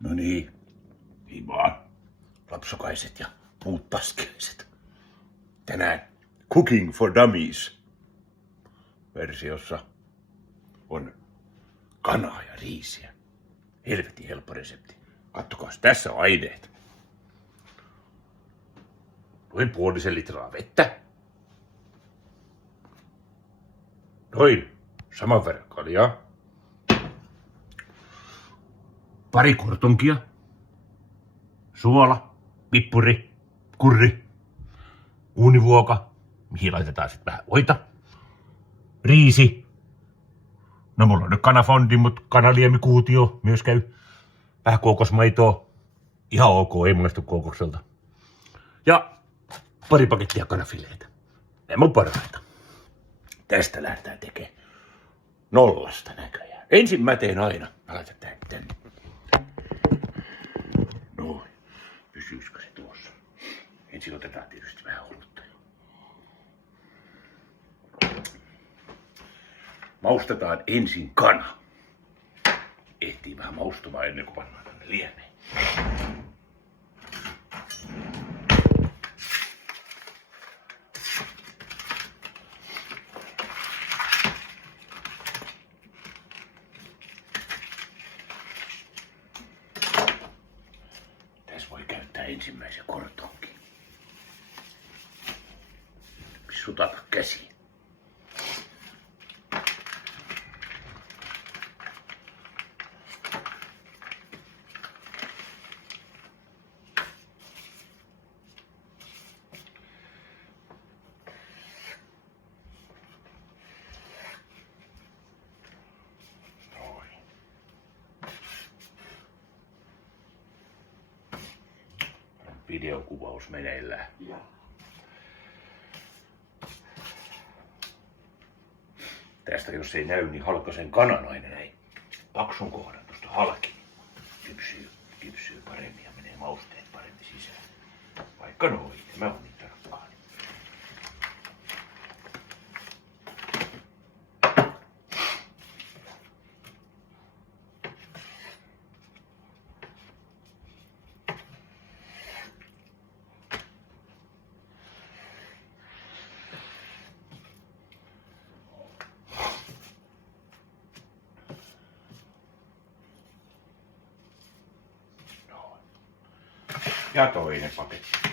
No niin vaan, lapsokaiset ja muut paskiaiset. Tänään Cooking for Dummies versiossa on kanaa ja riisiä. Helvetin helppo resepti. Kattokaas, tässä on aineet. Noin 0,5 litraa vettä. Noin saman verran kaljaa. Pari kortonkia. Suola, pippuri, kurri, uunivuoka, mihin laitetaan sitten vähän voita. Riisi. No mulla on nyt kanafondi, mutta kanaliemikuutio myös käy. Vähän kookosmaitoa. Ihan ok, ei maistu kookokselta. Ja pari pakettia kanafileitä. Nämä on parhaita. Tästä lähdetään tekemään nollasta näköjään. Ensin mä teen aina. Mä laitan tän tänne. Noin. Pysyisikö se tuossa? Ensin otetaan tietysti vähän olutta. Maustetaan ensin kana. Ehtii vähän maustumaan ennen kuin pannaan tänne liemeen. Tässä voi käyttää ensimmäisen kortonkin. Sutata käsiin. Videokuvaus meneillään. Ja. Tästä jos ei näy, niin halkasen kananainen näin paksun kohdan tuosta halki. Kypsyy paremmin ja menee mausteet paremmin sisään. Vaikka noin, mä oon niin tarkkaan. Ja toinen paketti.